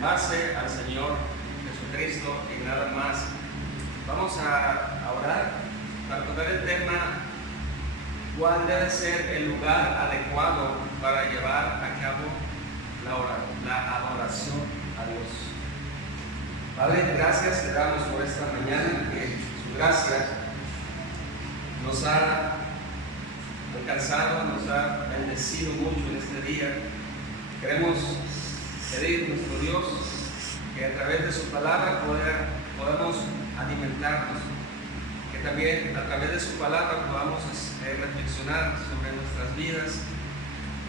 en base al Señor Jesucristo y nada más. Vamos a orar para tocar el tema: ¿cuál debe ser el lugar adecuado para llevar a cabo la adoración a Dios? Padre, gracias te damos por esta mañana, que su gracia nos ha alcanzado, nos ha bendecido mucho en este día. Queremos pedir, nuestro Dios, que a través de su palabra podamos alimentarnos, que también a través de su palabra podamos reflexionar sobre nuestras vidas,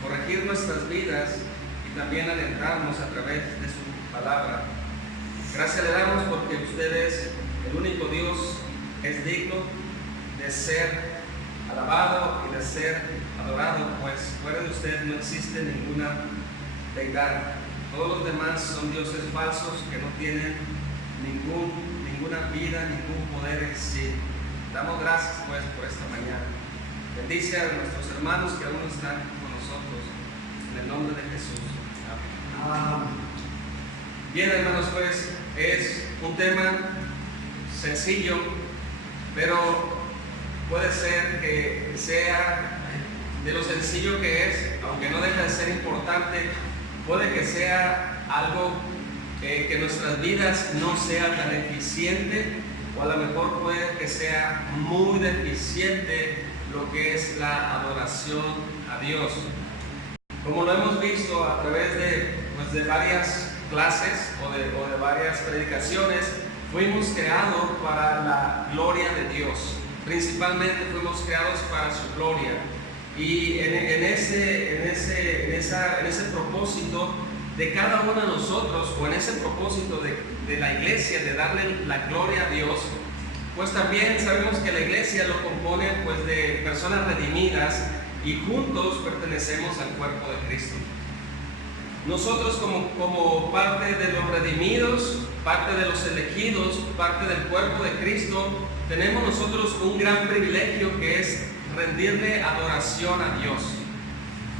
corregir nuestras vidas y también adentrarnos a través de su palabra. Gracias le damos porque usted es el único Dios, es digno de ser alabado y de ser adorado, pues fuera de usted no existe ninguna deidad. Todos los demás son dioses falsos que no tienen ninguna vida, ningún poder en sí. Damos gracias pues por esta mañana. Bendice a nuestros hermanos que aún están con nosotros, en el nombre de Jesús. Amén. Bien, hermanos, pues es un tema sencillo, pero puede ser que sea de lo sencillo que es, aunque no deja de ser importante. Puede que sea algo que nuestras vidas no sea tan eficiente, o a lo mejor puede que sea muy deficiente lo que es la adoración a Dios. Como lo hemos visto a través de varias clases o de varias predicaciones, fuimos creados para la gloria de Dios. Principalmente fuimos creados para su gloria. Y en ese propósito de cada uno de nosotros, o en ese propósito de la iglesia, de darle la gloria a Dios, pues también sabemos que la iglesia lo compone pues de personas redimidas, y juntos pertenecemos al cuerpo de Cristo. Nosotros como parte de los redimidos, parte de los elegidos, parte del cuerpo de Cristo, tenemos nosotros un gran privilegio, que es rendirle adoración a Dios.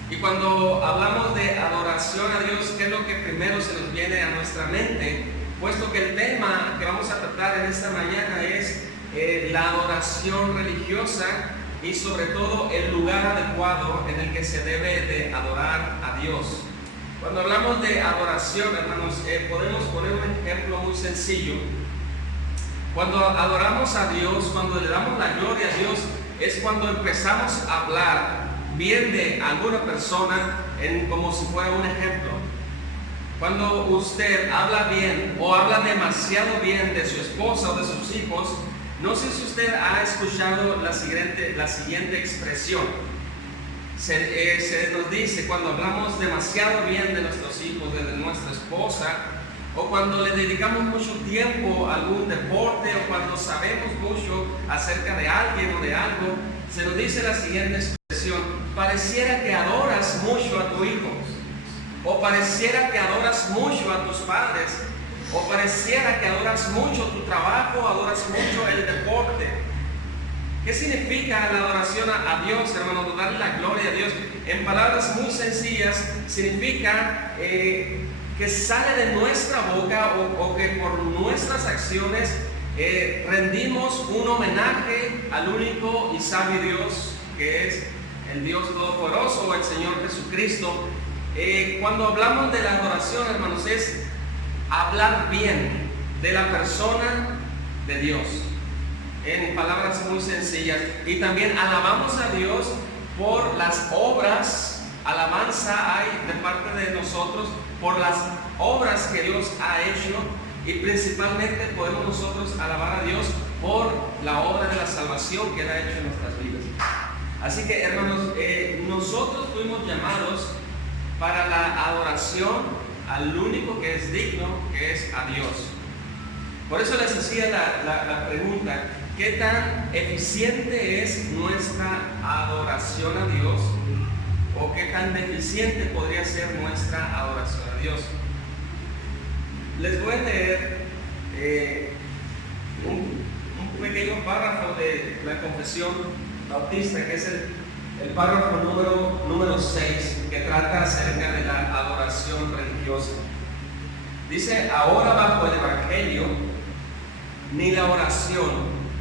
Y cuando hablamos de adoración a Dios, ¿qué es lo que primero se nos viene a nuestra mente? Puesto que el tema que vamos a tratar en esta mañana es la adoración religiosa, y sobre todo el lugar adecuado en el que se debe de adorar a Dios. Cuando hablamos de adoración, hermanos, podemos poner un ejemplo muy sencillo. Cuando adoramos a Dios, cuando le damos la gloria a Dios, es cuando empezamos a hablar bien de alguna persona, como si fuera un ejemplo. Cuando usted habla bien o habla demasiado bien de su esposa o de sus hijos, no sé si usted ha escuchado la siguiente expresión. Se nos dice, cuando hablamos demasiado bien de nuestros hijos, de nuestra esposa, o cuando le dedicamos mucho tiempo a algún deporte, o cuando sabemos mucho acerca de alguien o de algo, se nos dice la siguiente expresión: pareciera que adoras mucho a tu hijo, o pareciera que adoras mucho a tus padres, o pareciera que adoras mucho tu trabajo, adoras mucho el deporte. ¿Qué significa la adoración a Dios, hermanos? Darle la gloria a Dios. En palabras muy sencillas, significa que sale de nuestra boca, o que por nuestras acciones rendimos un homenaje al único y sabio Dios, que es el Dios Todopoderoso, o el Señor Jesucristo. Cuando hablamos de la adoración, hermanos, es hablar bien de la persona de Dios, en palabras muy sencillas. Y también alabamos a Dios por las obras. Alabanza hay de parte de nosotros por las obras que Dios ha hecho, y principalmente podemos nosotros alabar a Dios por la obra de la salvación que Él ha hecho en nuestras vidas. Así que, hermanos, nosotros fuimos llamados para la adoración al único que es digno, que es a Dios. Por eso les hacía la pregunta: ¿qué tan eficiente es nuestra adoración a Dios? ¿O qué tan deficiente podría ser nuestra adoración a Dios? Les voy a leer un pequeño párrafo de la Confesión Bautista, que es el párrafo número 6, que trata acerca de la adoración religiosa. Dice, ahora bajo el Evangelio, ni la oración,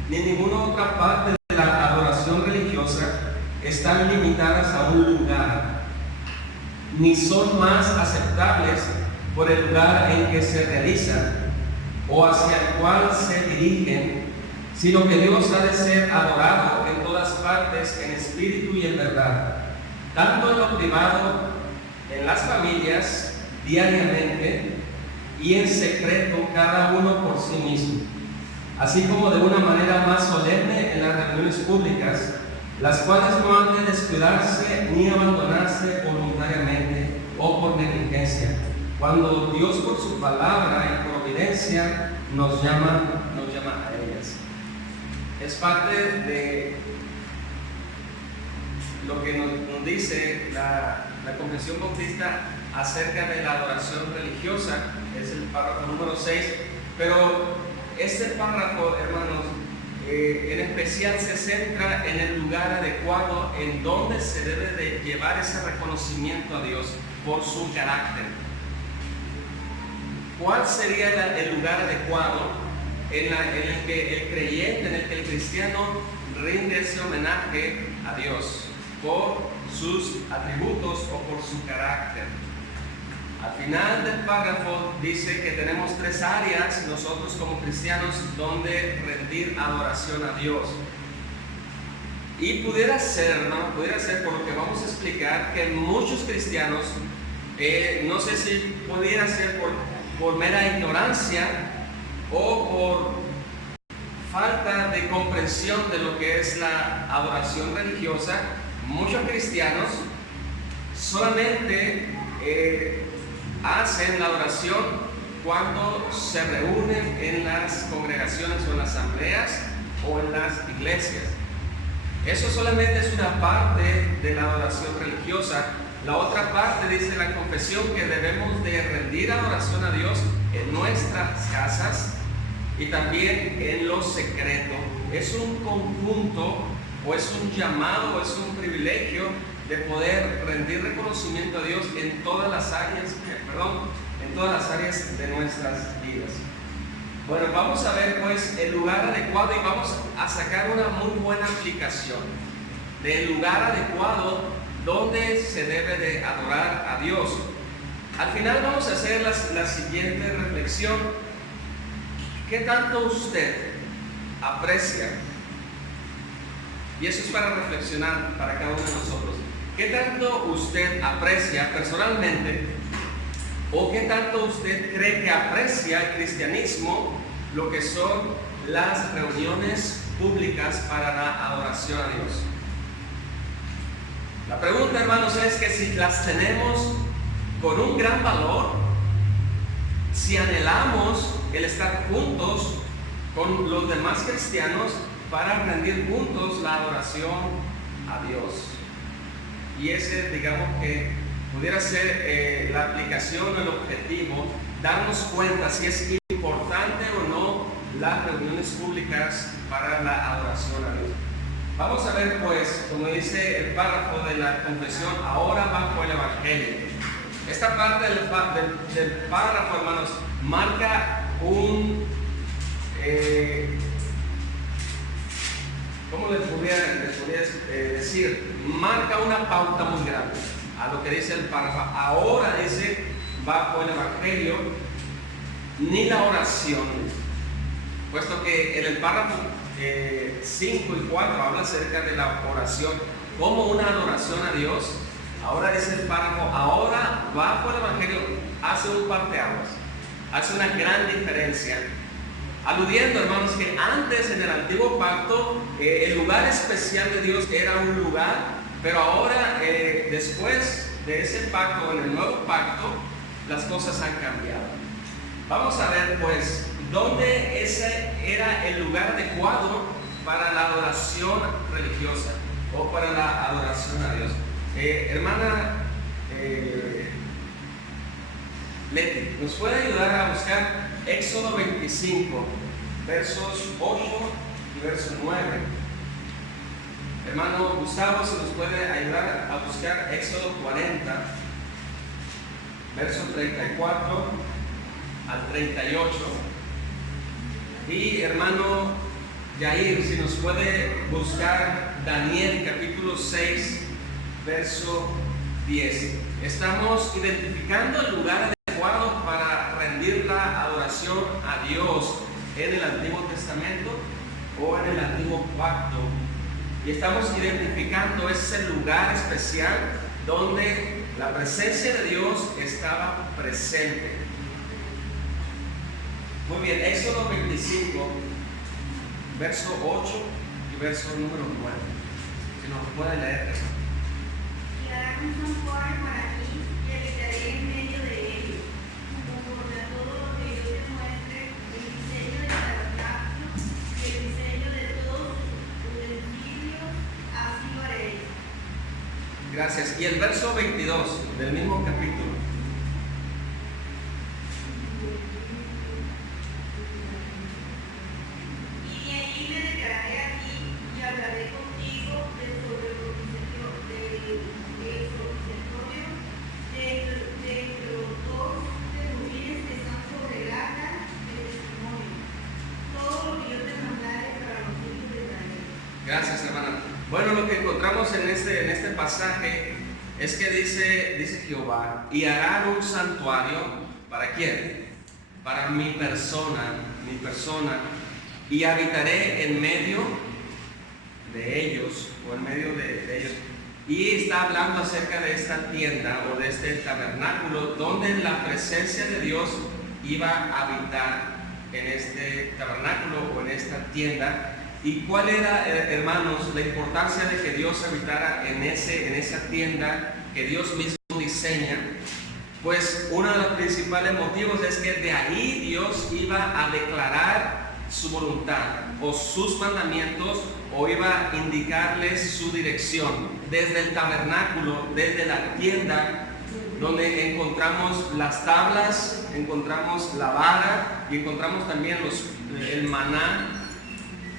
ni ninguna otra parte de la adoración religiosa están limitadas a un lugar, ni son más aceptables por el lugar en que se realizan o hacia el cual se dirigen, sino que Dios ha de ser adorado en todas partes, en espíritu y en verdad, tanto en lo privado, en las familias, diariamente, y en secreto cada uno por sí mismo, así como de una manera más solemne en las reuniones públicas, las cuales no han de descuidarse ni abandonarse voluntariamente o por negligencia, cuando Dios por su palabra y providencia nos llama a ellas. Es parte de lo que nos dice la Confesión Bautista acerca de la adoración religiosa. Es el párrafo número 6, pero este párrafo, hermanos, en especial se centra en el lugar adecuado en donde se debe de llevar ese reconocimiento a Dios por su carácter. ¿Cuál sería el lugar adecuado en el que el creyente, en el que el cristiano rinde ese homenaje a Dios por sus atributos o por su carácter? Al final del párrafo dice que tenemos 3 áreas nosotros como cristianos donde rendir adoración a Dios. Y pudiera ser por lo que vamos a explicar, que muchos cristianos, no sé si pudiera ser por mera ignorancia o por falta de comprensión de lo que es la adoración religiosa, muchos cristianos solamente hacen la adoración cuando se reúnen en las congregaciones o en las asambleas o en las iglesias. Eso solamente es una parte de la adoración religiosa. La otra parte dice la confesión que debemos de rendir adoración a Dios en nuestras casas y también en lo secreto. Es un conjunto o es un llamado o es un privilegio de poder rendir reconocimiento a Dios en todas las áreas de nuestras vidas. Bueno, vamos a ver pues el lugar adecuado y vamos a sacar una muy buena aplicación del lugar adecuado donde se debe de adorar a Dios. Al final vamos a hacer la siguiente reflexión. ¿Qué tanto usted aprecia? Y eso es para reflexionar para cada uno de nosotros. ¿Qué tanto usted aprecia personalmente o qué tanto usted cree que aprecia el cristianismo, lo que son las reuniones públicas para la adoración a Dios? La pregunta, hermanos, es que si las tenemos con un gran valor, si anhelamos el estar juntos con los demás cristianos para rendir juntos la adoración a Dios. Y ese, digamos que pudiera ser la aplicación, el objetivo, darnos cuenta si es importante o no las reuniones públicas para la adoración a Dios. Vamos a ver pues, como dice el párrafo de la confesión, ahora bajo el Evangelio. Esta parte del párrafo, hermanos, marca un... ¿cómo les podría decir? Marca una pauta muy grande a lo que dice el párrafo. Ahora dice, bajo el Evangelio, ni la oración, puesto que en el párrafo 5 y 4 habla acerca de la oración como una adoración a Dios. Ahora dice el párrafo, ahora bajo el Evangelio, hace un parteaguas, hace una gran diferencia, aludiendo, hermanos, que antes en el antiguo pacto el lugar especial de Dios era un lugar, pero ahora después de ese pacto, en el nuevo pacto, las cosas han cambiado. Vamos a ver pues dónde ese era el lugar adecuado para la adoración religiosa o para la adoración a Dios. Hermana Leti, ¿nos puede ayudar a buscar Éxodo 25, versos 8 y verso 9? Hermano Gustavo, si nos puede ayudar a buscar Éxodo 40, verso 34 al 38. Y hermano Yair, si nos puede buscar Daniel capítulo 6, verso 10. Estamos identificando el lugar adecuado para rendir la adoración a Dios en el Antiguo Testamento o en el Antiguo Pacto. Y estamos identificando ese lugar especial donde la presencia de Dios estaba presente. Muy bien, Éxodo 25, verso 8 y verso número 9. Si nos puede leer. Y hará un santuario para ti y habitaré en medio de ellos, conforme a todo lo que yo te muestre, el diseño del tabernáculo y el diseño de todos sus utensilios, así lo haré. Gracias. Y el verso 22 del mismo capítulo. Gracias, hermana. Bueno, lo que encontramos en este pasaje es que dice Jehová, y hará un santuario, ¿para quién? Para mi persona, y habitaré en medio de ellos, o en medio de ellos. Y está hablando acerca de esta tienda, o de este tabernáculo, donde la presencia de Dios iba a habitar en este tabernáculo, o en esta tienda. ¿Y cuál era, hermanos, la importancia de que Dios habitara en esa tienda que Dios mismo diseña? Pues uno de los principales motivos es que de ahí Dios iba a declarar su voluntad o sus mandamientos, o iba a indicarles su dirección. Desde el tabernáculo, desde la tienda, donde encontramos las tablas, encontramos la vara y encontramos también el maná.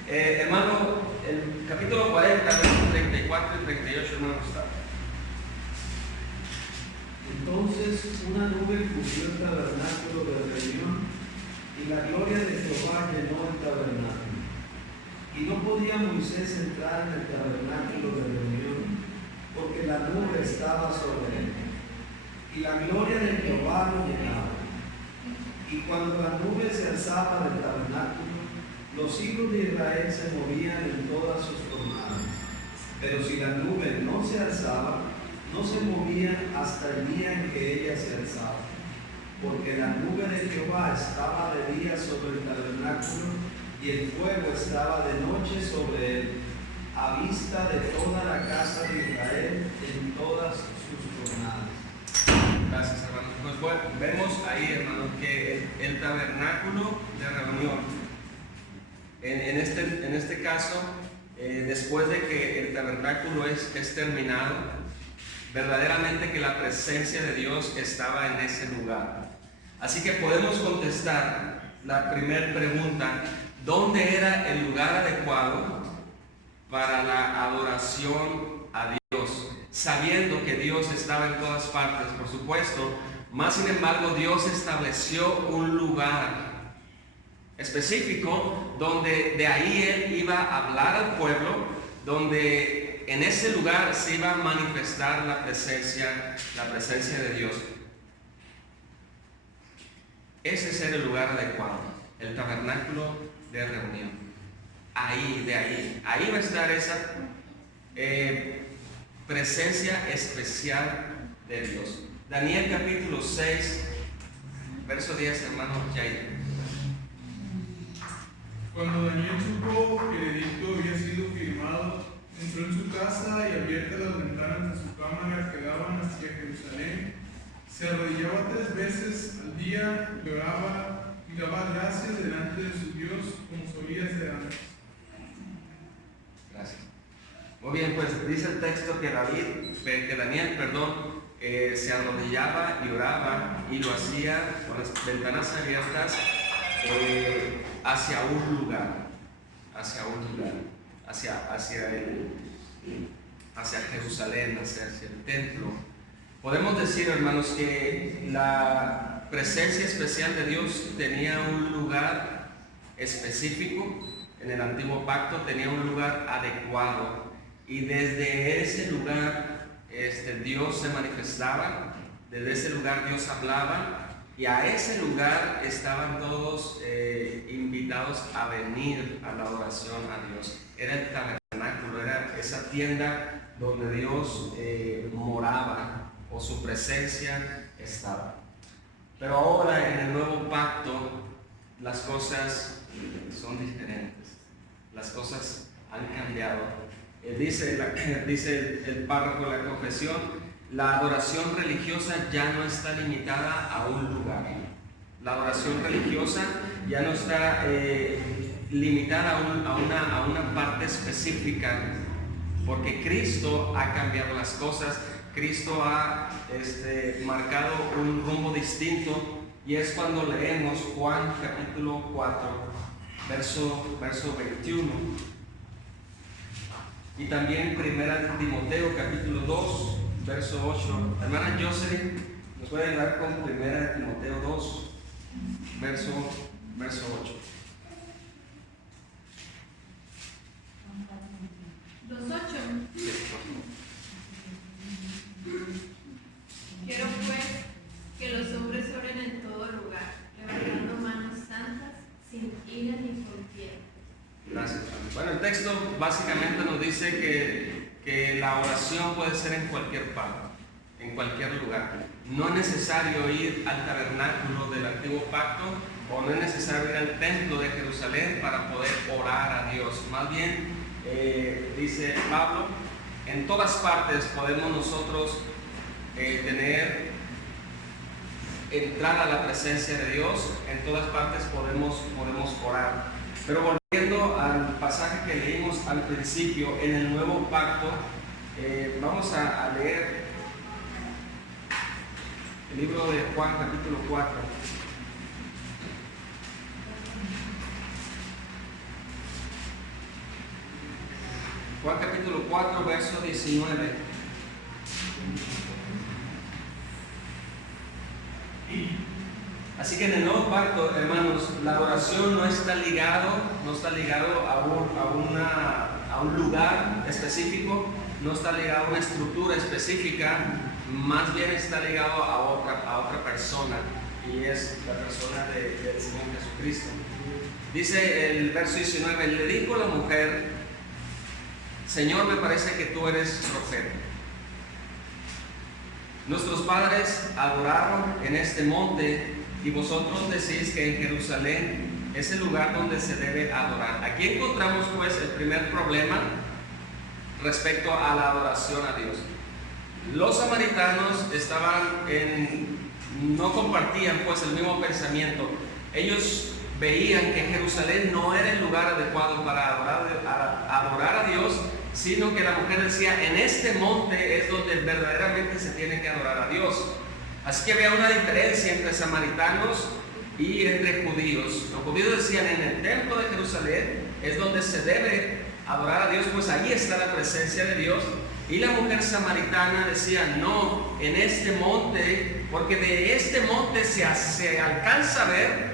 Hermano, el capítulo 40, versos 34 y 38, hermano, está. Entonces una nube cubrió el tabernáculo de reunión, y la gloria de Jehová llenó el tabernáculo. Y no podía Moisés entrar en el tabernáculo de reunión, porque la nube estaba sobre él, y la gloria de Jehová lo llenaba. Y cuando la nube se alzaba del tabernáculo, los hijos de Israel se movían en todas sus jornadas. Pero si la nube no se alzaba, no se movían hasta el día en que ella se alzaba, porque la nube de Jehová estaba de día sobre el tabernáculo, y el fuego estaba de noche sobre él, a vista de toda la casa de Israel en todas sus jornadas. Gracias, hermano. Pues bueno, vemos ahí, hermano, que el tabernáculo de reunión, en este caso, después de que el tabernáculo es terminado, verdaderamente que la presencia de Dios estaba en ese lugar. Así que podemos contestar la primera pregunta: ¿dónde era el lugar adecuado para la adoración a Dios? Sabiendo que Dios estaba en todas partes, por supuesto, más sin embargo Dios estableció un lugar específico donde de ahí Él iba a hablar al pueblo, donde en ese lugar se iba a manifestar la presencia de Dios. Ese era el lugar adecuado, el tabernáculo de reunión. Ahí va a estar esa presencia especial de Dios. Daniel capítulo 6, verso 10, hermano Jair. Cuando Daniel supo que el edicto había sido firmado, entró en su casa y abiertas las ventanas de su cámara que daban hacia Jerusalén, se arrodillaba 3 veces al día, lloraba y daba gracias delante de su Dios como solía hacer antes. Gracias. Muy bien, pues dice el texto que Daniel, se arrodillaba y oraba, y lo hacía con las ventanas abiertas hacia un lugar, hacia Jerusalén, hacia el templo. Podemos decir, hermanos, que la presencia especial de Dios tenía un lugar específico. En el antiguo pacto tenía un lugar adecuado, y desde ese lugar Dios se manifestaba, desde ese lugar Dios hablaba, y a ese lugar estaban todos invitados a venir a la adoración a Dios. Era el tabernáculo, era esa tienda donde Dios moraba, o su presencia estaba. Pero ahora en el nuevo pacto las cosas son diferentes, las cosas han cambiado. Dice el párrafo de la confesión: la adoración religiosa ya no está limitada a un lugar. La adoración religiosa ya no está limitada a una parte específica, porque Cristo ha cambiado las cosas. Cristo ha marcado un rumbo distinto, y es cuando leemos Juan capítulo 4, verso 21, y también Primera Timoteo capítulo 2, verso 8. Hermana Jocelyn, ¿nos puede ayudar con Primera Timoteo 2, verso 8? 2:8. Quiero pues que los hombres oren en todo lugar, levantando manos santas, sin ira ni contienda. Gracias. Bueno, el texto básicamente nos dice que la oración puede ser en cualquier parte, en cualquier lugar. No es necesario ir al tabernáculo del antiguo pacto, o no es necesario ir al templo de Jerusalén para poder orar a Dios. Más bien, dice Pablo, en todas partes podemos nosotros tener entrada a la presencia de Dios. En todas partes podemos orar. Pero volviendo al pasaje que leímos al principio, en el nuevo pacto, vamos a leer el libro de Juan capítulo 4. Juan capítulo 4, verso 19. Así que en el nuevo pacto, hermanos, la oración no está ligado a un lugar específico, no está ligado a una estructura específica, más bien está ligado a otra persona, y es la persona del Señor Jesucristo. Dice el verso 19: le dijo la mujer: Señor, me parece que tú eres profeta. Nuestros padres adoraron en este monte, y vosotros decís que en Jerusalén es el lugar donde se debe adorar. Aquí encontramos pues el primer problema respecto a la adoración a Dios. Los samaritanos no compartían pues el mismo pensamiento. Ellos veían que Jerusalén no era el lugar adecuado para adorar a Dios, sino que la mujer decía: en este monte es donde verdaderamente se tiene que adorar a Dios. Así que había una diferencia entre samaritanos y entre judíos. Los judíos decían: en el templo de Jerusalén es donde se debe adorar a Dios, pues ahí está la presencia de Dios. Y la mujer samaritana decía: no, en este monte, porque de este monte se alcanza a ver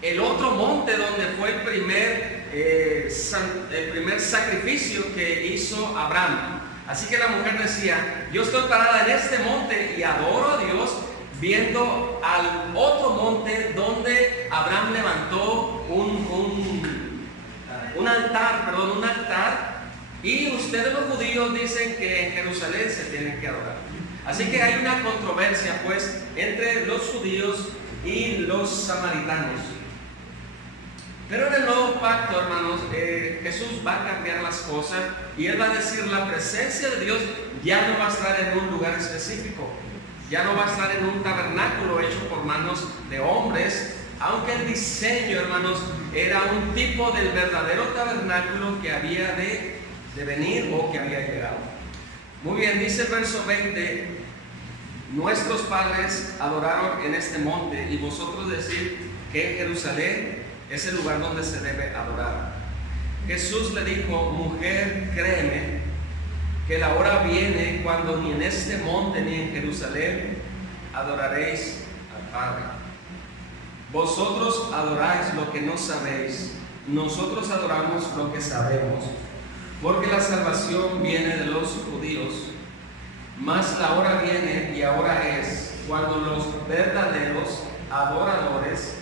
el otro monte donde fue el primer sacrificio que hizo Abraham. Así que la mujer decía: yo estoy parada en este monte y adoro a Dios, viendo al otro monte donde Abraham levantó un altar, y ustedes los judíos dicen que en Jerusalén se tienen que adorar. Así que hay una controversia pues entre los judíos y los samaritanos. Pero en el nuevo pacto, hermanos, Jesús va a cambiar las cosas, y Él va a decir: la presencia de Dios ya no va a estar en un lugar específico, ya no va a estar en un tabernáculo hecho por manos de hombres, aunque el diseño, hermanos, era un tipo del verdadero tabernáculo que había de venir, o que había llegado. Muy bien, dice el verso 20: nuestros padres adoraron en este monte, y vosotros decís que en Jerusalén es el lugar donde se debe adorar. Jesús le dijo: mujer, créeme que la hora viene cuando ni en este monte ni en Jerusalén adoraréis al Padre. Vosotros adoráis lo que no sabéis, nosotros adoramos lo que sabemos, porque la salvación viene de los judíos. Mas la hora viene y ahora es, cuando los verdaderos adoradores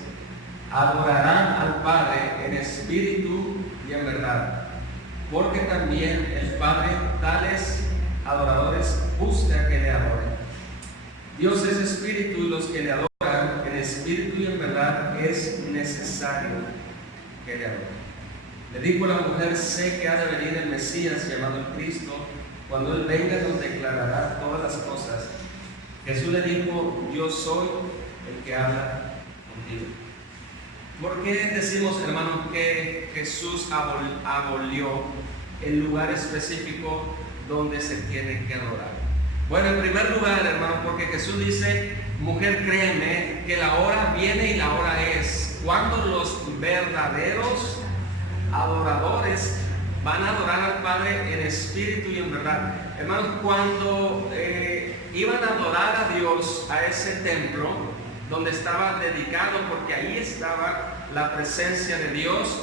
adorarán al Padre en espíritu y en verdad, porque también el Padre tales adoradores busca que le adoren. Dios es espíritu y los que le adoran en espíritu y en verdad es necesario que le adoren. Le dijo la mujer: sé que ha de venir el Mesías llamado el Cristo. Cuando Él venga nos declarará todas las cosas. Jesús le dijo: yo soy el que habla contigo. ¿Por qué decimos, hermanos, que Jesús abolió el lugar específico donde se tiene que adorar? Bueno, en primer lugar, hermanos, porque Jesús dice: mujer, créeme que la hora viene y la hora es cuando los verdaderos adoradores van a adorar al Padre en espíritu y en verdad. Hermanos, cuando iban a adorar a Dios a ese templo donde estaba dedicado, porque ahí estaba la presencia de Dios,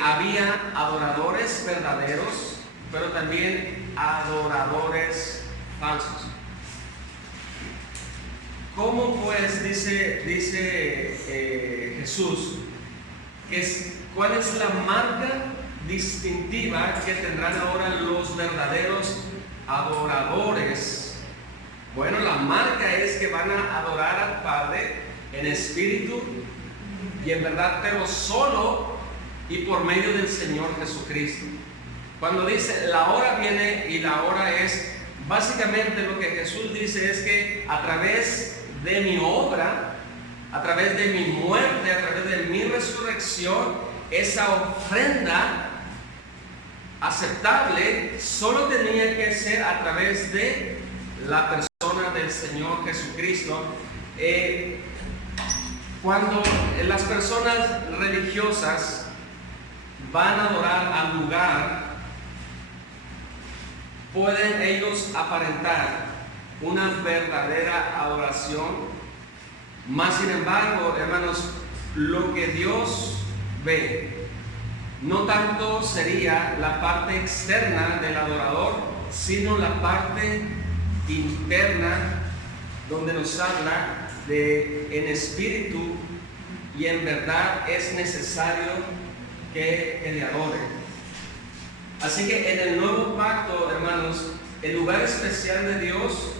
había adoradores verdaderos, pero también adoradores falsos. ¿Cómo pues dice Jesús cuál es la marca distintiva que tendrán ahora los verdaderos adoradores? Bueno, la marca es que van a adorar al Padre en espíritu y en verdad, pero solo y por medio del Señor Jesucristo. Cuando dice la hora viene y la hora es, básicamente lo que Jesús dice es que a través de mi obra, a través de mi muerte, a través de mi resurrección, esa ofrenda aceptable solo tenía que ser a través de la persona del Señor Jesucristo. Cuando las personas religiosas van a adorar al lugar, pueden ellos aparentar una verdadera adoración, mas sin embargo, hermanos, lo que Dios ve no tanto sería la parte externa del adorador, sino la parte interna, donde nos habla de en espíritu y en verdad es necesario que le adoren. Así que en el nuevo pacto, hermanos, el lugar especial de Dios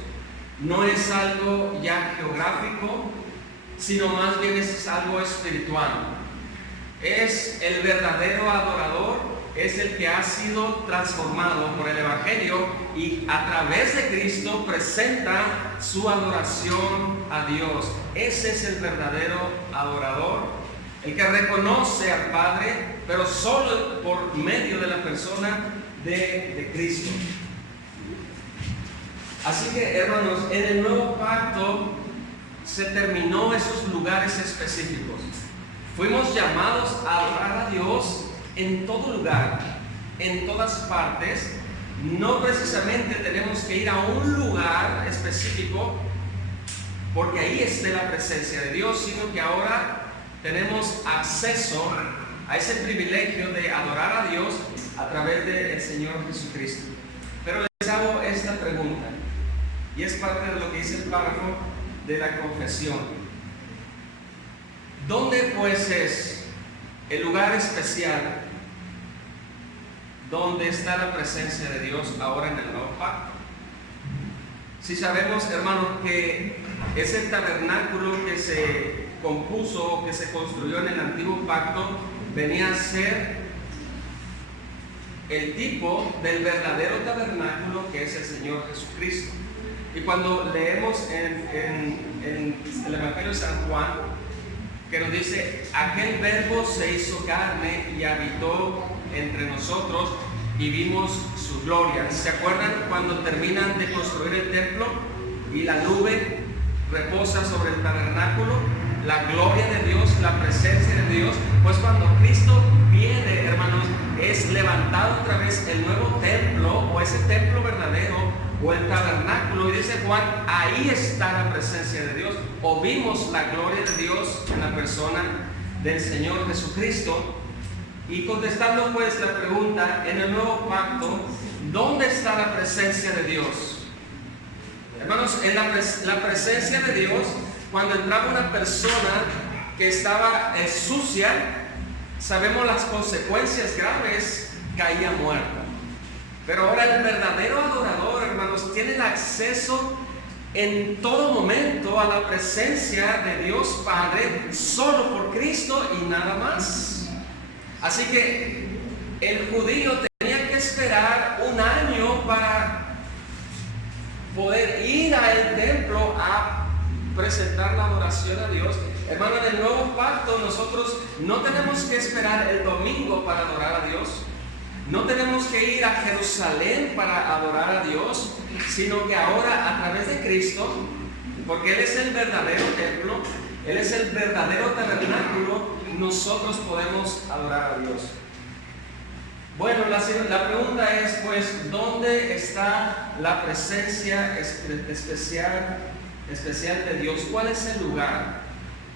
no es algo ya geográfico, sino más bien es algo espiritual. Es el verdadero adorador, es el que ha sido transformado por el Evangelio y a través de Cristo presenta su adoración a Dios. Ese es el verdadero adorador, el que reconoce al Padre, pero solo por medio de la persona de Cristo. Así que, hermanos, en el nuevo pacto se terminó esos lugares específicos. Fuimos llamados a adorar a Dios en todo lugar, en todas partes. No precisamente tenemos que ir a un lugar específico porque ahí esté la presencia de Dios, sino que ahora tenemos acceso a ese privilegio de adorar a Dios a través del Señor Jesucristo. Pero les hago esta pregunta, y es parte de lo que dice el párrafo de la confesión. ¿Dónde pues es el lugar especial donde está la presencia de Dios ahora en el nuevo pacto? Si sabemos, hermanos, que ese tabernáculo que se compuso, que se construyó en el antiguo pacto, venía a ser el tipo del verdadero tabernáculo que es el Señor Jesucristo. Y cuando leemos en el Evangelio de San Juan, que nos dice: aquel verbo se hizo carne y habitó entre nosotros y vimos su gloria. ¿Se acuerdan cuando terminan de construir el templo y la nube reposa sobre el tabernáculo? La gloria de Dios, la presencia de Dios. Pues cuando Cristo viene, hermanos, es levantado otra vez el nuevo templo, o ese templo verdadero, o el tabernáculo, y dice Juan: ahí está la presencia de Dios. o vimos la gloria de Dios en la persona del Señor Jesucristo. Y contestando pues la pregunta, en el nuevo pacto, ¿dónde está la presencia de Dios? Hermanos, en la presencia de Dios, cuando entraba una persona que estaba sucia, sabemos las consecuencias graves, caía muerta. Pero ahora el verdadero adorador, hermanos, tiene el acceso en todo momento a la presencia de Dios Padre, solo por Cristo y nada más. Así que el judío tenía que esperar un año para poder ir al templo a presentar la adoración a Dios. Hermano, en el nuevo pacto nosotros no tenemos que esperar el domingo para adorar a Dios. No tenemos que ir a Jerusalén para adorar a Dios, sino que ahora a través de Cristo, porque Él es el verdadero templo, Él es el verdadero tabernáculo, nosotros podemos adorar a Dios. Bueno, la pregunta es pues, ¿dónde está la presencia especial de Dios? ¿Cuál es el lugar?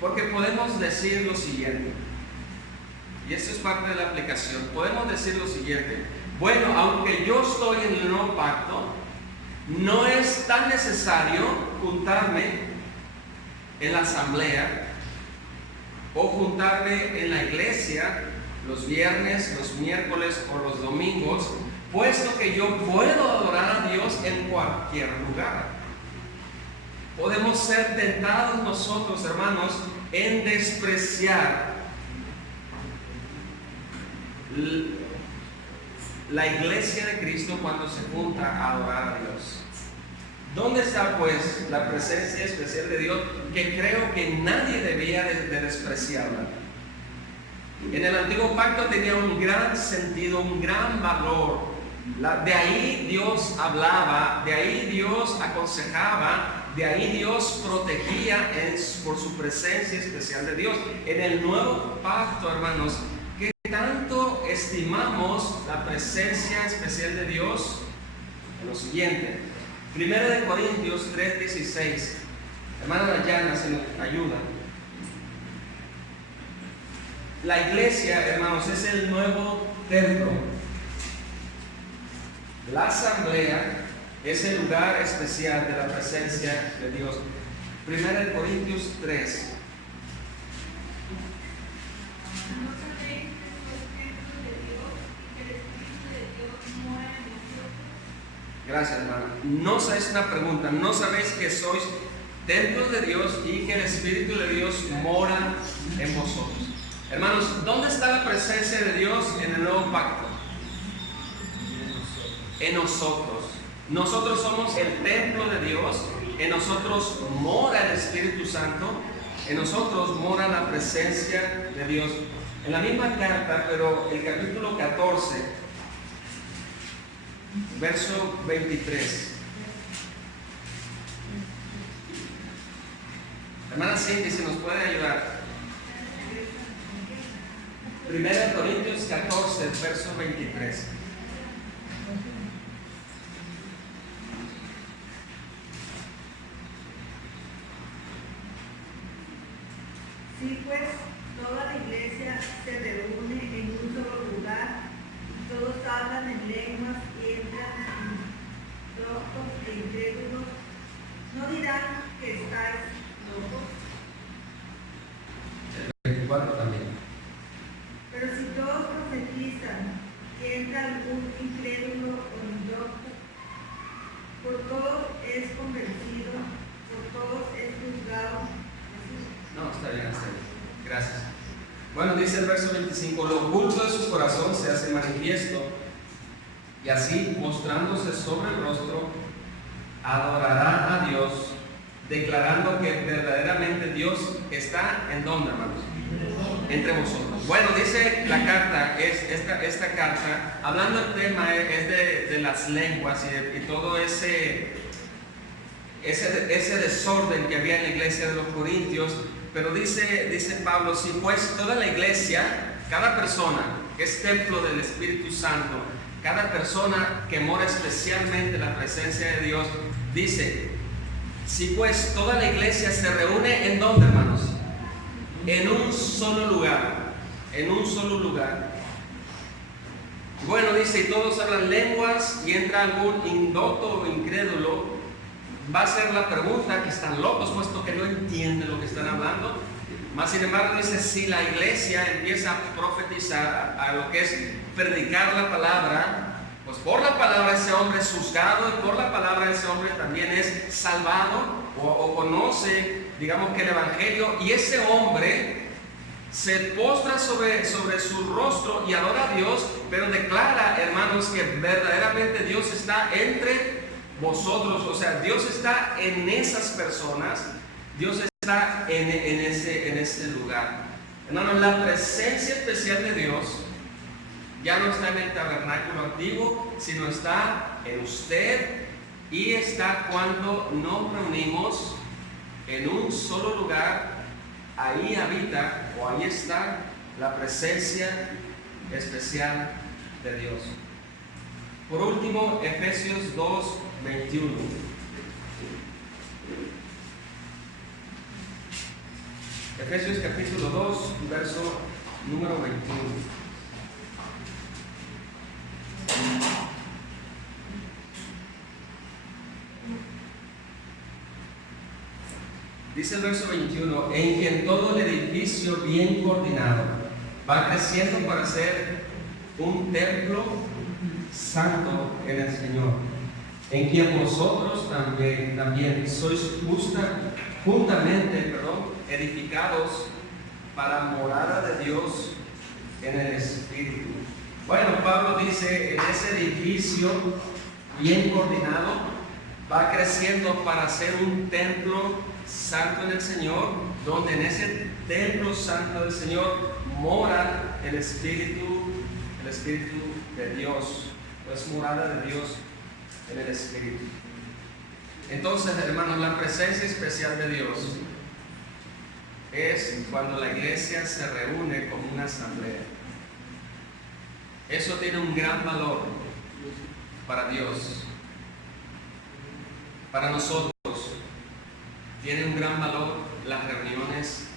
Porque podemos decir lo siguiente, y esto es parte de la aplicación, podemos decir lo siguiente: bueno, aunque yo estoy en el nuevo pacto, no es tan necesario juntarme en la asamblea o juntarme en la iglesia los viernes, los miércoles o los domingos, puesto que yo puedo adorar a Dios en cualquier lugar. Podemos ser tentados nosotros, hermanos, en despreciar la iglesia de Cristo cuando se junta a adorar a Dios. ¿Dónde está pues la presencia especial de Dios, que creo que nadie debía de despreciarla? En el antiguo pacto tenía un gran sentido, un gran valor. De ahí Dios hablaba, de ahí Dios aconsejaba, de ahí Dios protegía por su presencia especial de Dios. En el nuevo pacto, hermanos, ¿qué tanto estimamos la presencia especial de Dios? En lo siguiente, 1 Corintios 3:16. Hermana Dayana se nos ayuda. La iglesia, hermanos, es el nuevo templo. La asamblea es el lugar especial de la presencia de Dios. 1 Corintios 3. ¿No sabéis que sois templos de Dios y que el Espíritu de Dios mora en vosotros? Gracias, hermana. No sabéis una pregunta. ¿No sabéis que sois templos de Dios y que el Espíritu de Dios mora en vosotros? Hermanos, ¿dónde está la presencia de Dios en el nuevo pacto? En nosotros. Nosotros somos el templo de Dios. En nosotros mora el Espíritu Santo. En nosotros mora la presencia de Dios. En la misma carta, pero el capítulo 14, verso 23. Hermana Cindy, si nos puede ayudar. 1 Corintios 14, verso 23. Sí, pues toda la iglesia se reúne en un solo lugar, todos hablan en lenguas y entran locos e incrédulos. ¿No dirán que estáis locos? El 24 también. Pero si todos profetizan, que entra algún incrédulo o loco, por todos es convencido, por todos es juzgado. No, está bien. Gracias. Bueno, dice el verso 25: lo oculto de su corazón se hace manifiesto, y así, mostrándose sobre el rostro, adorará a Dios, declarando que verdaderamente Dios está en donde, hermanos, entre vosotros. Bueno, dice la carta, esta carta, hablando del tema es de las lenguas y todo ese desorden que había en la iglesia de los Corintios. Pero dice Pablo, si pues toda la iglesia, cada persona que es templo del Espíritu Santo, cada persona que mora especialmente en la presencia de Dios, dice, Si pues toda la iglesia se reúne, ¿en dónde, hermanos? En un solo lugar. En un solo lugar. Bueno, dice, y todos hablan lenguas y entra algún indocto o incrédulo, va a ser la pregunta que están locos, puesto que no entienden lo que están hablando. Más sin embargo, dice, si la iglesia empieza a profetizar, a lo que es predicar la palabra, pues por la palabra ese hombre es juzgado y por la palabra ese hombre también es salvado o conoce, digamos que el evangelio, y ese hombre se postra sobre su rostro y adora a Dios, pero declara, hermanos, que verdaderamente Dios está entre vosotros, o sea, Dios está en esas personas, Dios está en ese lugar. Hermanos, la presencia especial de Dios ya no está en el tabernáculo antiguo, sino está en usted y está cuando nos reunimos en un solo lugar. Ahí habita o ahí está la presencia especial de Dios. Por último, Efesios 2:21. Efesios capítulo 2, verso número 21. Dice el verso 21, en quien todo el edificio bien coordinado va creciendo para ser un templo santo en el Señor, en quien vosotros también sois juntamente edificados para morada de Dios en el Espíritu. Bueno, Pablo dice, en ese edificio bien coordinado va creciendo para ser un templo santo en el Señor, donde en ese templo santo del Señor mora el Espíritu de Dios, pues morada de Dios en el Espíritu. Entonces, hermanos, la presencia especial de Dios es cuando la iglesia se reúne como una asamblea. Eso tiene un gran valor para Dios, para nosotros. Tiene un gran valor las reuniones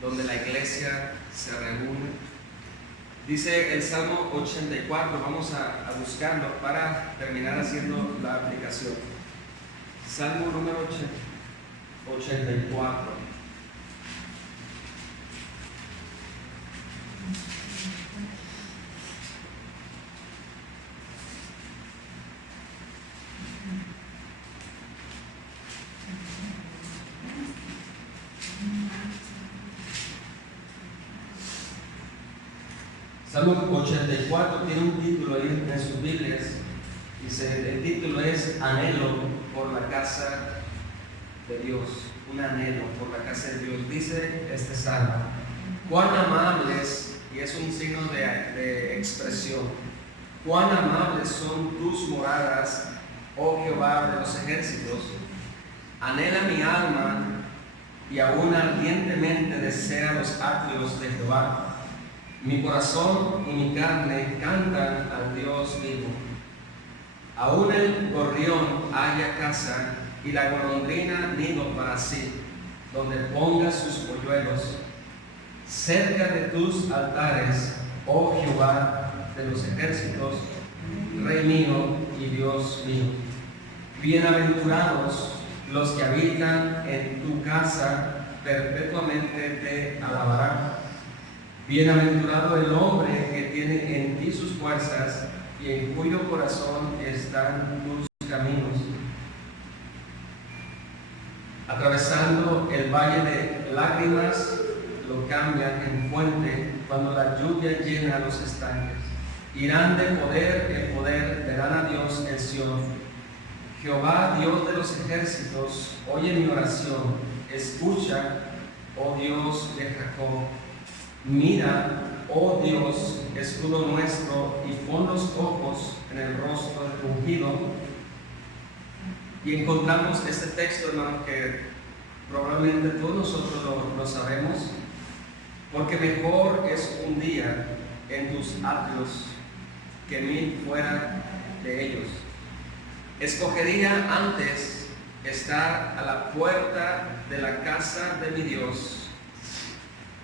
donde la iglesia se reúne. Dice el Salmo 84, vamos a buscarlo para terminar haciendo la aplicación. Salmo número 84. Salmo 84 tiene un título ahí en sus Biblias. Dice, el título es Anhelo por la casa de Dios. Un anhelo por la casa de Dios. Dice este salmo, cuán amables, y es un signo de expresión, cuán amables son tus moradas, oh Jehová de los ejércitos. Anhela mi alma y aún ardientemente desea los atrios de Jehová. Mi corazón y mi carne cantan al Dios vivo. Aún el gorrión halla casa y la golondrina nido para sí, donde ponga sus polluelos. Cerca de tus altares, oh Jehová de los ejércitos, Rey mío y Dios mío. Bienaventurados los que habitan en tu casa, perpetuamente te alabarán. Bienaventurado el hombre que tiene en ti sus fuerzas y en cuyo corazón están tus caminos. Atravesando el valle de lágrimas, lo cambian en fuente cuando la lluvia llena los estanques. Irán de poder en poder, verán a Dios en Sión. Jehová, Dios de los ejércitos, oye mi oración, escucha, oh Dios de Jacob. Mira, oh Dios, escudo nuestro, y pon los ojos en el rostro del ungido. Y encontramos este texto, hermano, que probablemente todos nosotros lo sabemos, porque mejor es un día en tus atrios que 1000 fuera de ellos. Escogería antes estar a la puerta de la casa de mi Dios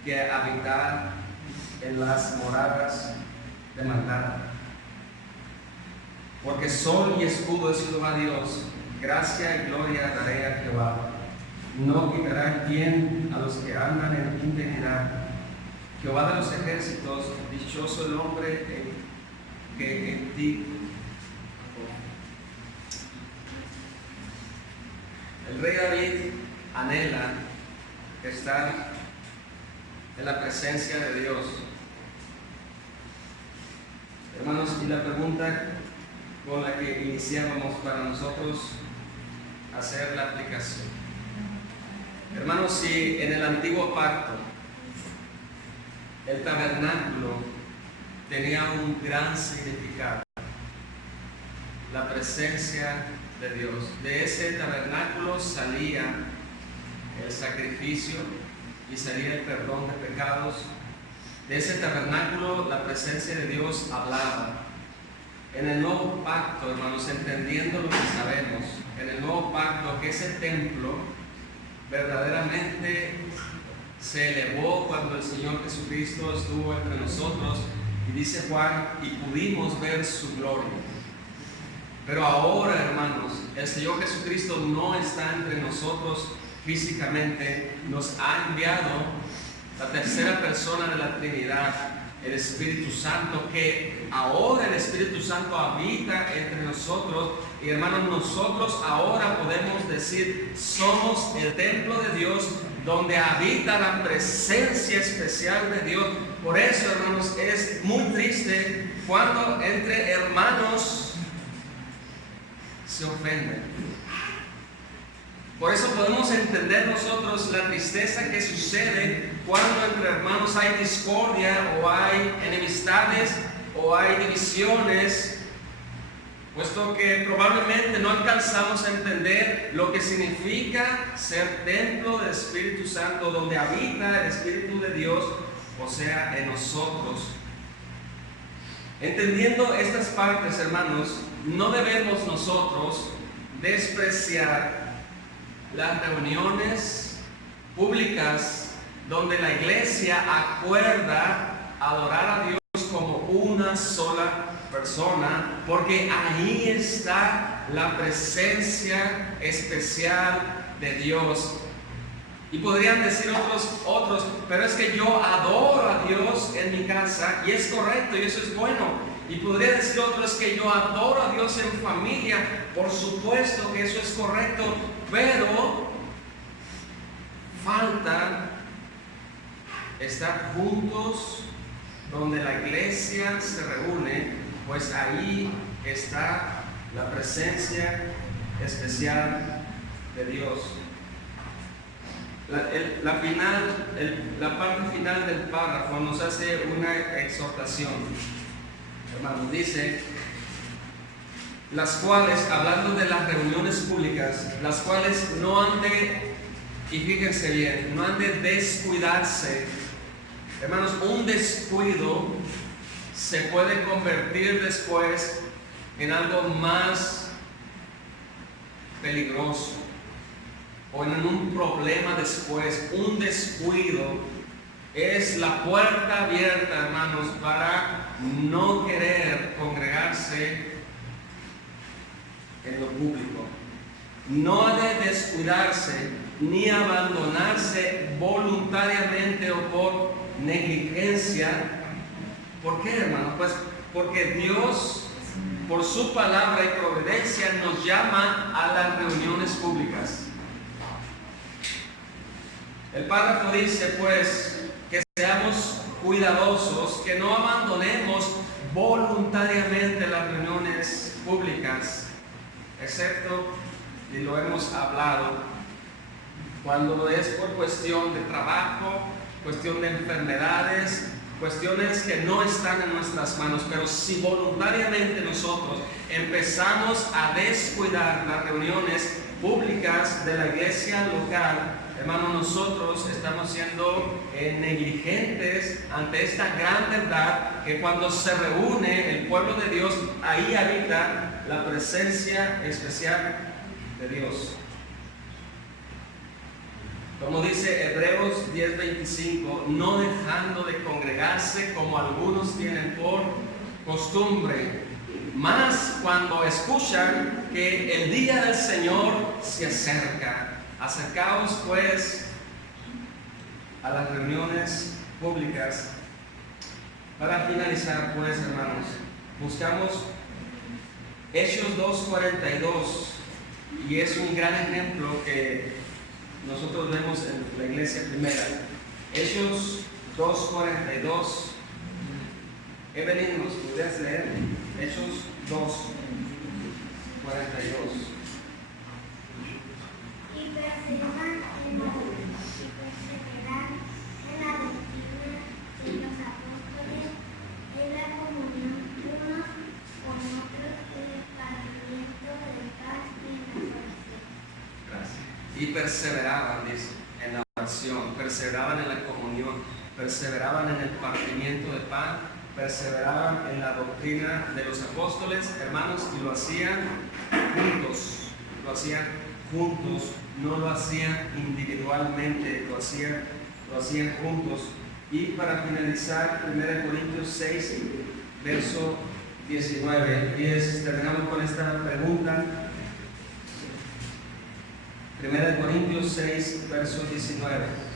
que habitar en las moradas de maldad. Porque sol y escudo es Jehová Dios, gracia y gloria daré a Jehová. No quitará quien a los que andan en integridad. Jehová de los ejércitos, dichoso el hombre que en ti. El rey David anhela estar en la presencia de Dios. Hermanos, y la pregunta con la que iniciábamos para nosotros hacer la aplicación. Hermanos, si en el antiguo pacto el tabernáculo tenía un gran significado, la presencia de Dios, de ese tabernáculo salía el sacrificio y salía el perdón de pecados. De ese tabernáculo la presencia de Dios hablaba. En el nuevo pacto, hermanos, entendiendo lo que sabemos, en el nuevo pacto, que ese templo verdaderamente se elevó cuando el Señor Jesucristo estuvo entre nosotros, y dice Juan, y pudimos ver su gloria. Pero ahora, hermanos, el Señor Jesucristo no está entre nosotros físicamente, nos ha enviado la tercera persona de la Trinidad, el Espíritu Santo, que ahora el Espíritu Santo habita entre nosotros. Y hermanos, nosotros ahora podemos decir, somos el templo de Dios, donde habita la presencia especial de Dios. Por eso, hermanos, es muy triste cuando entre hermanos se ofenden. Por eso podemos entender nosotros la tristeza que sucede cuando entre hermanos hay discordia, o hay enemistades, o hay divisiones, puesto que probablemente no alcanzamos a entender lo que significa ser templo del Espíritu Santo, donde habita el Espíritu de Dios, o sea, en nosotros. Entendiendo estas partes, hermanos, no debemos nosotros despreciar las reuniones públicas donde la iglesia acuerda adorar a Dios como una sola persona, porque ahí está la presencia especial de Dios. Y podrían decir otros, pero es que yo adoro a Dios en mi casa, y es correcto, y eso es bueno. Y podría decir otros que yo adoro a Dios en familia, por supuesto que eso es correcto, pero falta estar juntos donde la iglesia se reúne, pues ahí está la presencia especial de Dios. La parte final del párrafo nos hace una exhortación. Hermanos, dice, las cuales, hablando de las reuniones públicas, las cuales no han de, y fíjense bien, no han de descuidarse. Hermanos, un descuido se puede convertir después en algo más peligroso, o en un problema después. Un descuido es la puerta abierta, hermanos, para no querer congregarse en lo público. No ha de descuidarse ni abandonarse voluntariamente o por negligencia. ¿Por qué, hermanos? Pues porque Dios, por su palabra y providencia, nos llama a las reuniones públicas. El párrafo dice, pues, que seamos cuidadosos, que no abandonemos voluntariamente las reuniones públicas, excepto, y lo hemos hablado, cuando es por cuestión de trabajo, cuestión de enfermedades, cuestiones que no están en nuestras manos. Pero si voluntariamente nosotros empezamos a descuidar las reuniones públicas de la iglesia local, hermanos, nosotros estamos siendo negligentes ante esta gran verdad, que cuando se reúne el pueblo de Dios, ahí habita la presencia especial de Dios. Como dice Hebreos 10:25, no dejando de congregarse como algunos tienen por costumbre, más cuando escuchan que el día del Señor se acerca. Acercaos pues a las reuniones públicas. Para finalizar pues, hermanos, buscamos Hechos 2:42, y es un gran ejemplo que nosotros vemos en la iglesia primera. Hechos 2:42. Evelyn, ¿nos podrías leer? Hechos 2:42. Y perseverar en la doctrina de los apóstoles, en la comunión unos con otros, en el partimiento de paz y en la oración. Gracias. Y perseveraban, dice, en la oración, perseveraban en la comunión, perseveraban en el partimiento de pan, perseveraban en la doctrina de los apóstoles, hermanos, y lo hacían juntos, no lo hacían individualmente, lo hacían juntos. Y para finalizar, 1 Corintios 6, verso 19, y terminamos con esta pregunta. 1 Corintios 6, verso 19.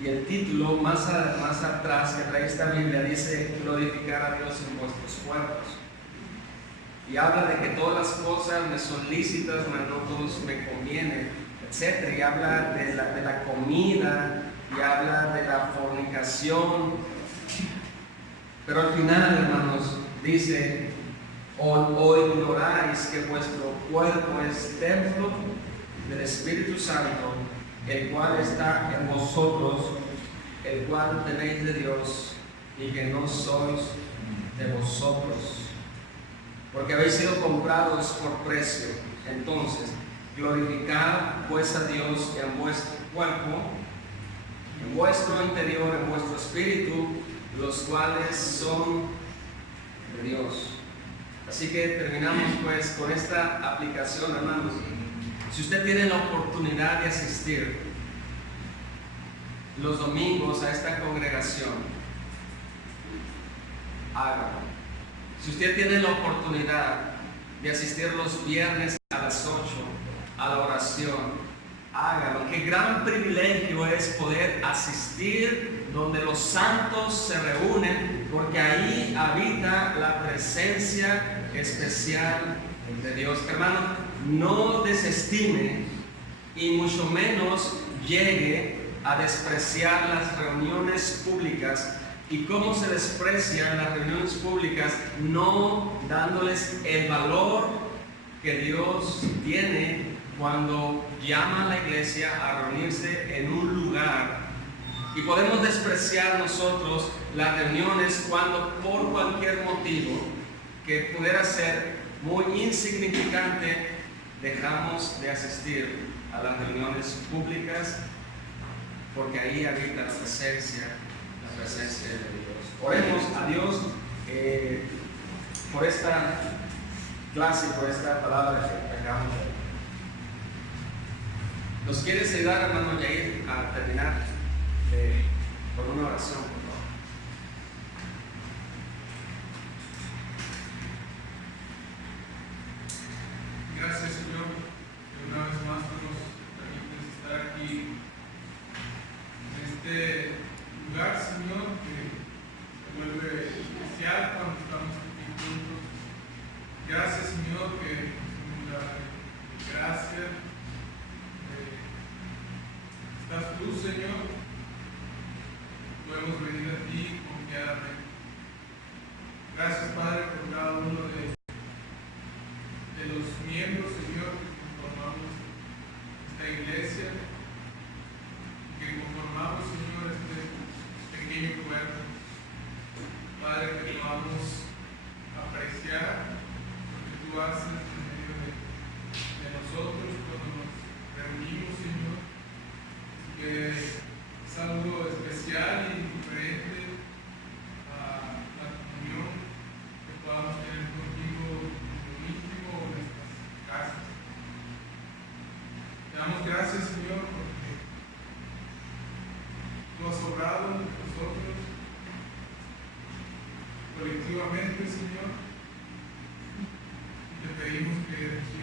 Y el título más atrás que trae esta Biblia dice: glorificar a Dios en vuestros cuerpos. Y habla de que todas las cosas me son lícitas, mas no todos me convienen, etc. Y habla de la comida, y habla de la fornicación. Pero al final, hermanos, dice: o ignoráis que vuestro cuerpo es templo del Espíritu Santo, el cual está en vosotros, el cual tenéis de Dios, y que no sois de vosotros, porque habéis sido comprados por precio. Entonces, glorificad pues a Dios en vuestro cuerpo, en vuestro interior, en vuestro espíritu, los cuales son de Dios. Así que terminamos pues con esta aplicación, hermanos. Si usted tiene la oportunidad de asistir los domingos a esta congregación, hágalo. Si usted tiene la oportunidad de asistir los viernes a las 8 a la oración, hágalo. Qué gran privilegio es poder asistir donde los santos se reúnen, porque ahí habita la presencia especial de Dios. Hermano, no desestime y mucho menos llegue a despreciar las reuniones públicas. ¿Y cómo se desprecian las reuniones públicas? No dándoles el valor que Dios tiene cuando llama a la iglesia a reunirse en un lugar. Y podemos despreciar nosotros las reuniones cuando por cualquier motivo que pudiera ser muy insignificante dejamos de asistir a las reuniones públicas, porque ahí habita la presencia de Dios. Oremos a Dios por esta clase, por esta palabra que acabamos de ver. ¿Nos quieres ayudar, hermano Yair, a terminar por una oración, por favor? Gracias, Señor, que una vez más tú nos permites estar aquí en este lugar, Señor, que se vuelve especial cuando estamos aquí juntos. Gracias, Señor, que nos da gracia. Estás tú, Señor. Podemos venir a ti confiadamente. Gracias, Padre, por cada uno de los miembros, Señor, que conformamos esta iglesia, que conformamos, Señor, este pequeño cuerpo. Padre, que podamos apreciar lo que tú haces en medio de nosotros cuando nos reunimos, Señor, que es algo especial y diferente a la comunión que podamos tener contigo en lo íntimo o en nuestras casas. Te damos nuevamente, Señor. Te pedimos que